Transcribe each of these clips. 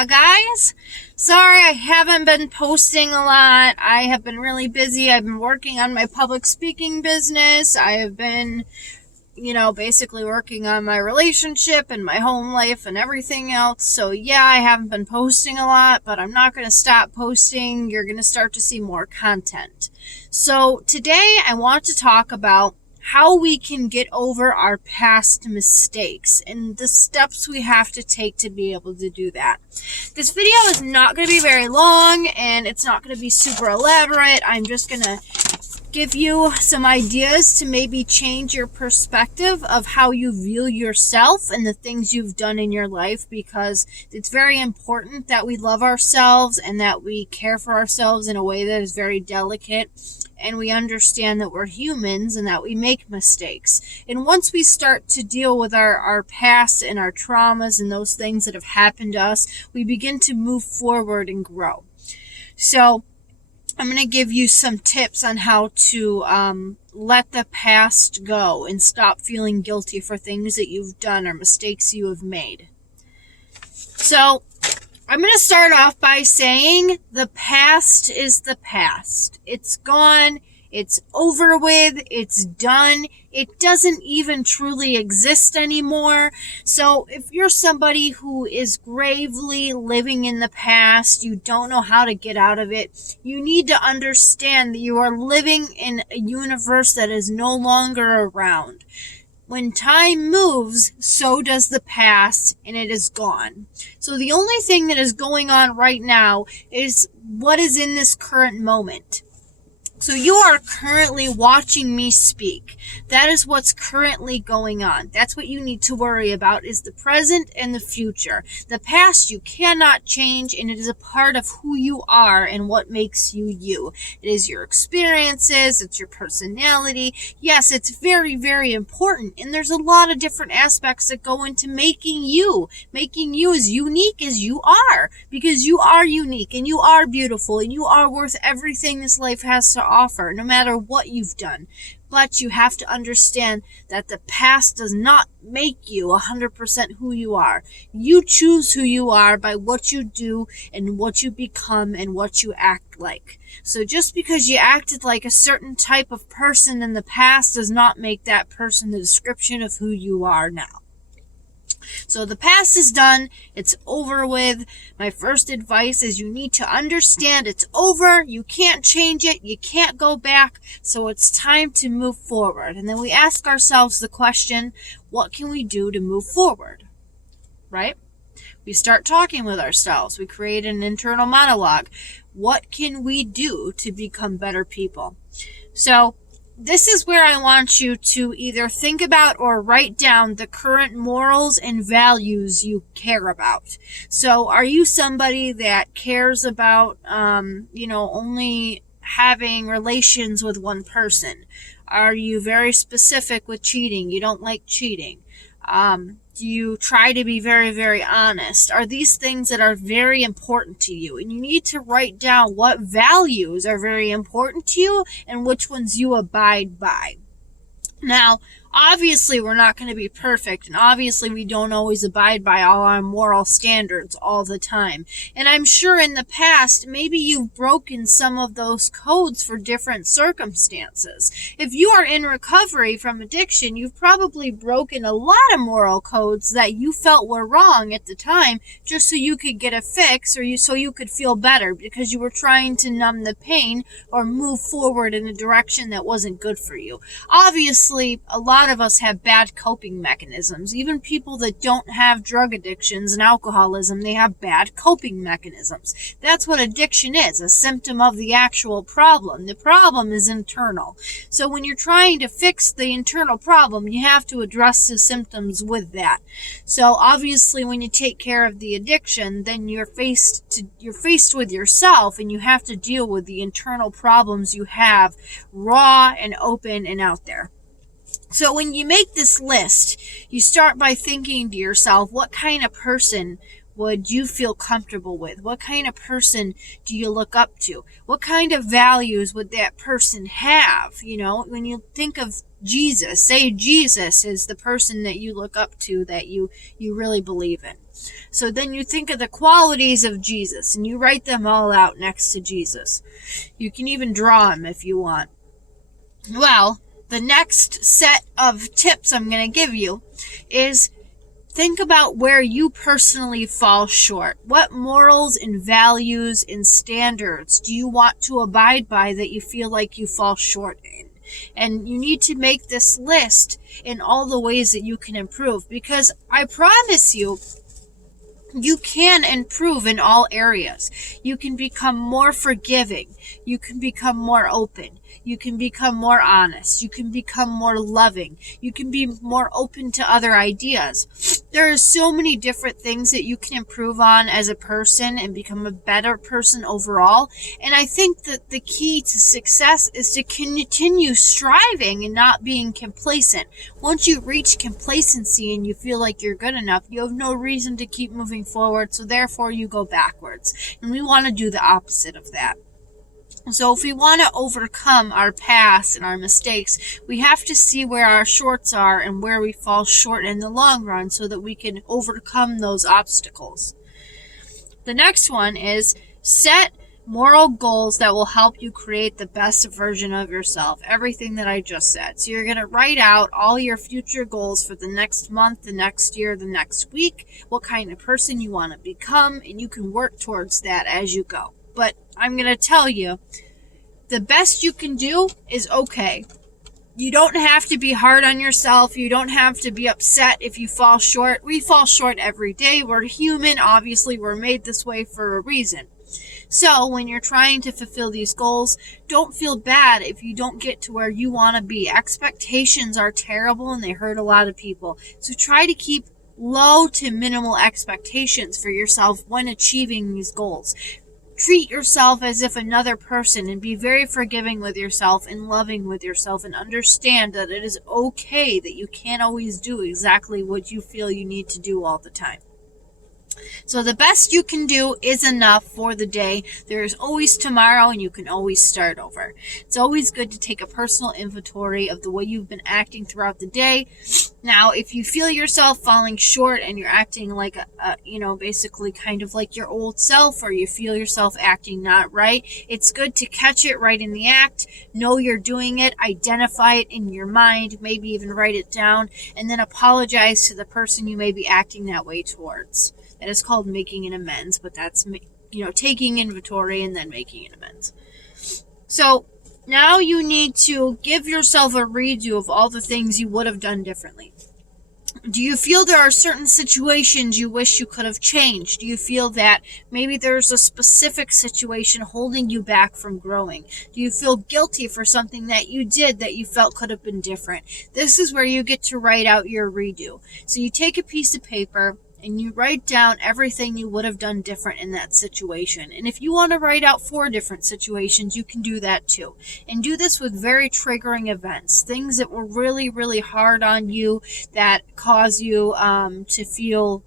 Yeah, guys. Sorry I haven't been posting a lot. I have been really busy. I've been working on my public speaking business. I have been, basically working on my relationship and my home life and everything else. So, yeah, I haven't been posting a lot, but I'm not going to stop posting. You're going to start to see more content. So, today I want to talk about how we can get over our past mistakes and the steps we have to take to be able to do that. This video is not going to be very long and it's not going to be super elaborate. I'm just going to give you some ideas to maybe change your perspective of how you view yourself and the things you've done in your life, because it's very important that we love ourselves and that we care for ourselves in a way that is very delicate, and we understand that we're humans and that we make mistakes. And once we start to deal with our past and our traumas and those things that have happened to us, we begin to move forward and grow. So I'm going to give you some tips on how to let the past go and stop feeling guilty for things that you've done or mistakes you have made. So I'm going to start off by saying the past is the past. It's gone. It's over with. It's done. It doesn't even truly exist anymore. So if you're somebody who is gravely living in the past, you don't know how to get out of it, you need to understand that you are living in a universe that is no longer around. When time moves, so does the past, and it is gone. So the only thing that is going on right now is what is in this current moment. So you are currently watching me speak. That is what's currently going on. That's what you need to worry about, is the present and the future. The past you cannot change, and it is a part of who you are and what makes you you. It is your experiences, it's your personality. Yes, it's very, very important, and there's a lot of different aspects that go into making you as unique as you are, because you are unique and you are beautiful and you are worth everything this life has to offer, no matter what you've done. But you have to understand that the past does not make you 100% who you are. You choose who you are by what you do and what you become and what you act like. So just because you acted like a certain type of person in the past does not make that person the description of who you are now. So the past is done. It's over with. My first advice is you need to understand it's over. You can't change it. You can't go back. So it's time to move forward. And then we ask ourselves the question, what can we do to move forward? Right? We start talking with ourselves. We create an internal monologue. What can we do to become better people? So this is where I want you to either think about or write down the current morals and values you care about. So are you somebody that cares about, only having relations with one person? Are you very specific with cheating? You don't like cheating. Do you try to be very, very honest? Are these things that are very important to you? And you need to write down what values are very important to you and which ones you abide by. Now, obviously, we're not going to be perfect, and obviously, we don't always abide by all our moral standards all the time. And I'm sure in the past, maybe you've broken some of those codes for different circumstances. If you are in recovery from addiction, you've probably broken a lot of moral codes that you felt were wrong at the time, just so you could get a fix, or so you could feel better, because you were trying to numb the pain or move forward in a direction that wasn't good for you. Obviously, a lot of us have bad coping mechanisms. Even people that don't have drug addictions and alcoholism, they have bad coping mechanisms. That's what addiction is, a symptom of the actual problem. The problem is internal. So when you're trying to fix the internal problem, you have to address the symptoms with that. So obviously when you take care of the addiction, then you're faced with yourself, and you have to deal with the internal problems you have, raw and open and out there. So when you make this list, you start by thinking to yourself, what kind of person would you feel comfortable with? What kind of person do you look up to? What kind of values would that person have? When you think of Jesus. Say Jesus is the person that you look up to, that you really believe in. So then you think of the qualities of Jesus and you write them all out next to Jesus. You can even draw him if you want. Well, the next set of tips I'm going to give you is think about where you personally fall short. What morals and values and standards do you want to abide by that you feel like you fall short in? And you need to make this list in all the ways that you can improve, because I promise you, you can improve in all areas. You can become more forgiving. You can become more open. You can become more honest. You can become more loving. You can be more open to other ideas. There are so many different things that you can improve on as a person and become a better person overall. And I think that the key to success is to continue striving and not being complacent. Once you reach complacency and you feel like you're good enough, you have no reason to keep moving forward, so therefore you go backwards. And we want to do the opposite of that. So if we want to overcome our past and our mistakes, we have to see where our shorts are and where we fall short in the long run so that we can overcome those obstacles. The next one is set moral goals that will help you create the best version of yourself. Everything that I just said. So you're going to write out all your future goals for the next month, the next year, the next week, what kind of person you want to become, and you can work towards that as you go. But I'm going to tell you, the best you can do is okay. You don't have to be hard on yourself. You don't have to be upset if you fall short. We fall short every day. We're human. Obviously, we're made this way for a reason. So when you're trying to fulfill these goals, don't feel bad if you don't get to where you want to be. Expectations are terrible and they hurt a lot of people. So try to keep low to minimal expectations for yourself when achieving these goals. Treat yourself as if another person and be very forgiving with yourself and loving with yourself, and understand that it is okay that you can't always do exactly what you feel you need to do all the time. So the best you can do is enough for the day. There is always tomorrow and you can always start over. It's always good to take a personal inventory of the way you've been acting throughout the day. Now, if you feel yourself falling short and you're acting like basically kind of like your old self, or you feel yourself acting not right, it's good to catch it right in the act, know you're doing it, identify it in your mind, maybe even write it down, and then apologize to the person you may be acting that way towards. That is called making an amends, but that's, taking inventory and then making an amends. So now you need to give yourself a redo of all the things you would have done differently. Do you feel there are certain situations you wish you could have changed? Do you feel that maybe there's a specific situation holding you back from growing? Do you feel guilty for something that you did that you felt could have been different? This is where you get to write out your redo. So you take a piece of paper and you write down everything you would have done different in that situation. And if you want to write out 4 different situations, you can do that too. And do this with very triggering events, things that were really, really hard on you, that cause you to feel,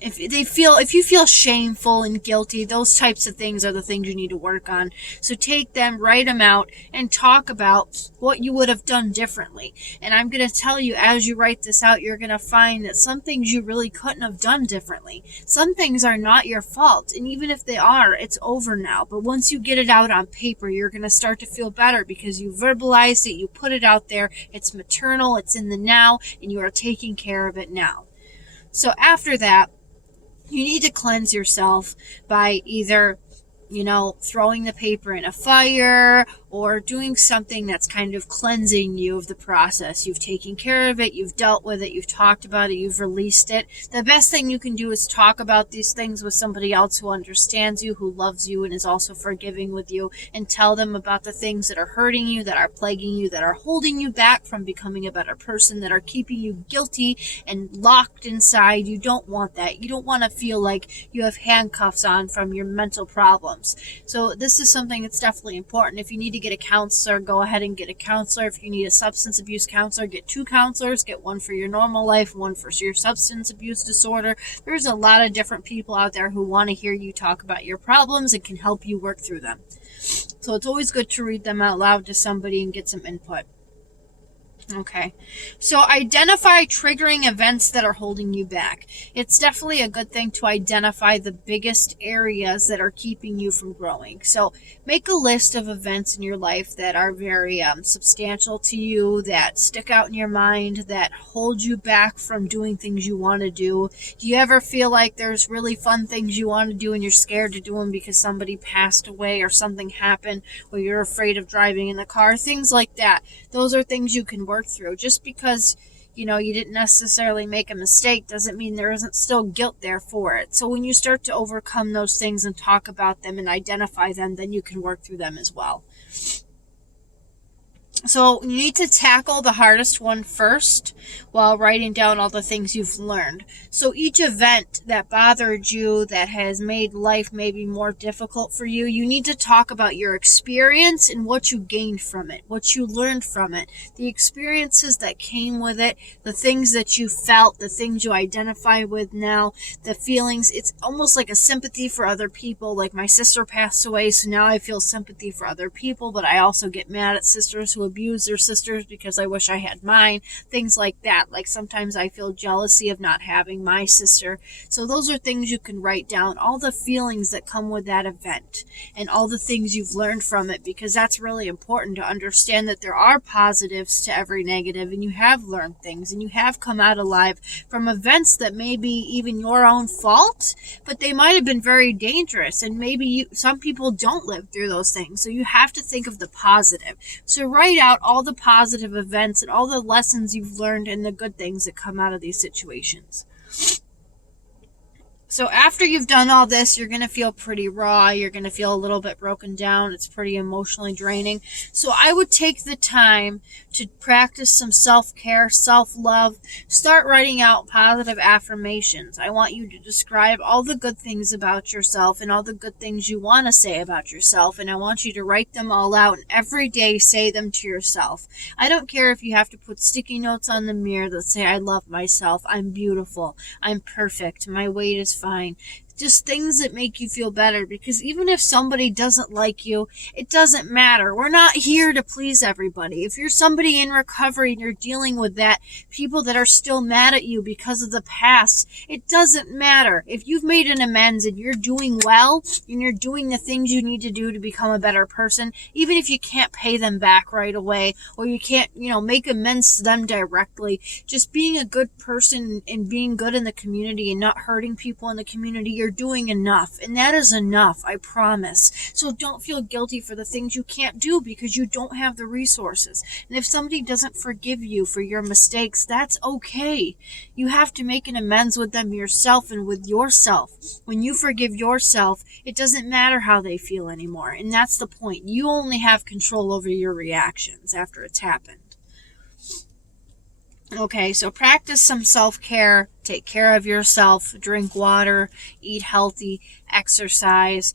if you feel shameful and guilty, those types of things are the things you need to work on. So take them, write them out, and talk about what you would have done differently. And I'm going to tell you, as you write this out, you're going to find that some things you really couldn't have done differently. Some things are not your fault, and even if they are, it's over now. But once you get it out on paper, you're going to start to feel better because you verbalized it, you put it out there, it's maternal, it's in the now, and you are taking care of it now. So after that, you need to cleanse yourself by either, throwing the paper in a fire or doing something that's kind of cleansing you of the process. You've taken care of it, you've dealt with it, you've talked about it, you've released it. The best thing you can do is talk about these things with somebody else who understands you, who loves you, and is also forgiving with you, and tell them about the things that are hurting you, that are plaguing you, that are holding you back from becoming a better person, that are keeping you guilty and locked inside. You don't want that. You don't want to feel like you have handcuffs on from your mental problems. So this is something that's definitely important. If you need to get a counselor, go ahead and get a counselor. If you need a substance abuse counselor, get 2 counselors. Get one for your normal life, one for your substance abuse disorder. There's a lot of different people out there who want to hear you talk about your problems and can help you work through them. So it's always good to read them out loud to somebody and get some input. Okay, so identify triggering events that are holding you back. It's definitely a good thing to identify the biggest areas that are keeping you from growing. So make a list of events in your life that are very substantial to you, that stick out in your mind, that hold you back from doing things you want to do. Do you ever feel like there's really fun things you want to do and you're scared to do them because somebody passed away or something happened, or you're afraid of driving in the car? Things like that. Those are things you can work through. Just because you didn't necessarily make a mistake doesn't mean there isn't still guilt there for it. So when you start to overcome those things and talk about them and identify them, then you can work through them as well. So you need to tackle the hardest one first while writing down all the things you've learned. So each event that bothered you, that has made life maybe more difficult for you, you need to talk about your experience and what you gained from it, what you learned from it, the experiences that came with it, the things that you felt, the things you identify with now, the feelings. It's almost like a sympathy for other people. Like, my sister passed away, so now I feel sympathy for other people, but I also get mad at sisters who abuse their sisters because I wish I had mine. Things like that. Like, sometimes I feel jealousy of not having my sister. So those are things you can write down, all the feelings that come with that event and all the things you've learned from it, because that's really important to understand that there are positives to every negative, and you have learned things and you have come out alive from events that may be even your own fault, but they might have been very dangerous, and maybe some people don't live through those things. So you have to think of the positive. So write out all the positive events and all the lessons you've learned and the good things that come out of these situations. So after you've done all this, you're going to feel pretty raw. You're going to feel a little bit broken down. It's pretty emotionally draining. So I would take the time to practice some self-care, self-love. Start writing out positive affirmations. I want you to describe all the good things about yourself and all the good things you want to say about yourself. And I want you to write them all out and every day say them to yourself. I don't care if you have to put sticky notes on the mirror that say, I love myself, I'm beautiful, I'm perfect, my weight is fine. Just things that make you feel better, because even if somebody doesn't like you, it doesn't matter. We're not here to please everybody. If you're somebody in recovery and you're dealing with that, people that are still mad at you because of the past, it doesn't matter. If you've made an amends and you're doing well and you're doing the things you need to do to become a better person, even if you can't pay them back right away or you can't, make amends to them directly, just being a good person and being good in the community and not hurting people in the community, you're doing enough, and that is enough, I promise. So don't feel guilty for the things you can't do because you don't have the resources. And if somebody doesn't forgive you for your mistakes, that's okay. You have to make an amends with them yourself and with yourself. When you forgive yourself, it doesn't matter how they feel anymore, and that's the point. You only have control over your reactions after it's happened. Okay, so practice some self-care, take care of yourself, drink water, eat healthy, exercise,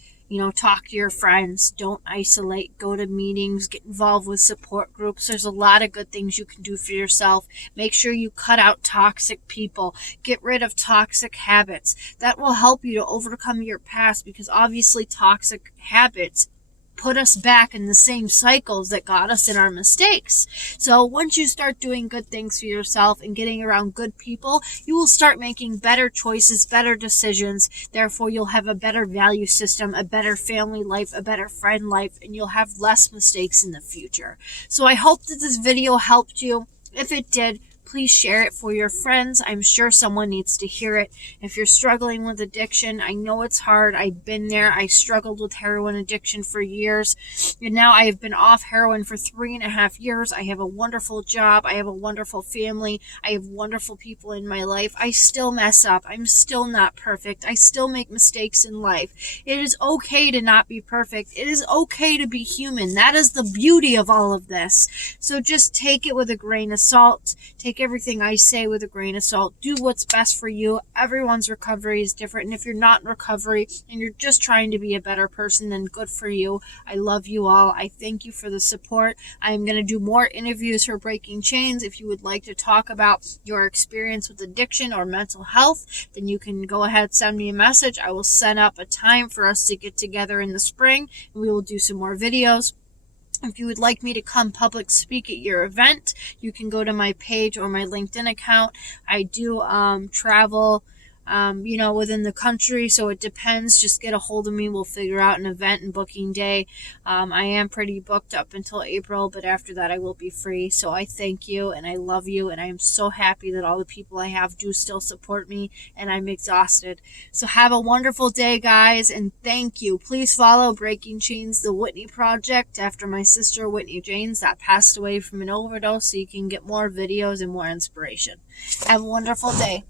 talk to your friends, don't isolate, go to meetings, get involved with support groups. There's a lot of good things you can do for yourself. Make sure you cut out toxic people, get rid of toxic habits. That will help you to overcome your past, because obviously toxic habits put us back in the same cycles that got us in our mistakes. So once you start doing good things for yourself and getting around good people, you will start making better choices, better decisions. Therefore, you'll have a better value system, a better family life, a better friend life, and you'll have less mistakes in the future. So I hope that this video helped you. If it did, please share it for your friends. I'm sure someone needs to hear it. If you're struggling with addiction, I know it's hard. I've been there. I struggled with heroin addiction for years. And now I have been off heroin for 3.5 years. I have a wonderful job. I have a wonderful family. I have wonderful people in my life. I still mess up. I'm still not perfect. I still make mistakes in life. It is okay to not be perfect. It is okay to be human. That is the beauty of all of this. So just take it with a grain of salt. Take everything I say with a grain of salt. Do what's best for you. Everyone's recovery is different. And if you're not in recovery and you're just trying to be a better person, then good for you. I love you all. I thank you for the support. I'm going to do more interviews for Breaking Chains. If you would like to talk about your experience with addiction or mental health, then you can go ahead, send me a message. I will set up a time for us to get together in the spring, and we will do some more videos. If you would like me to come public speak at your event, you can go to my page or my LinkedIn account. I do travel, within the country, so it depends. Just get a hold of me. We'll figure out an event and booking day. I am pretty booked up until April, but after that I will be free. So I thank you and I love you, and I am so happy that all the people I have do still support me, and I'm exhausted. So have a wonderful day, guys, and thank you. Please follow Breaking Chains, the Whitney Project, after my sister Whitney James that passed away from an overdose, so you can get more videos and more inspiration. Have a wonderful day.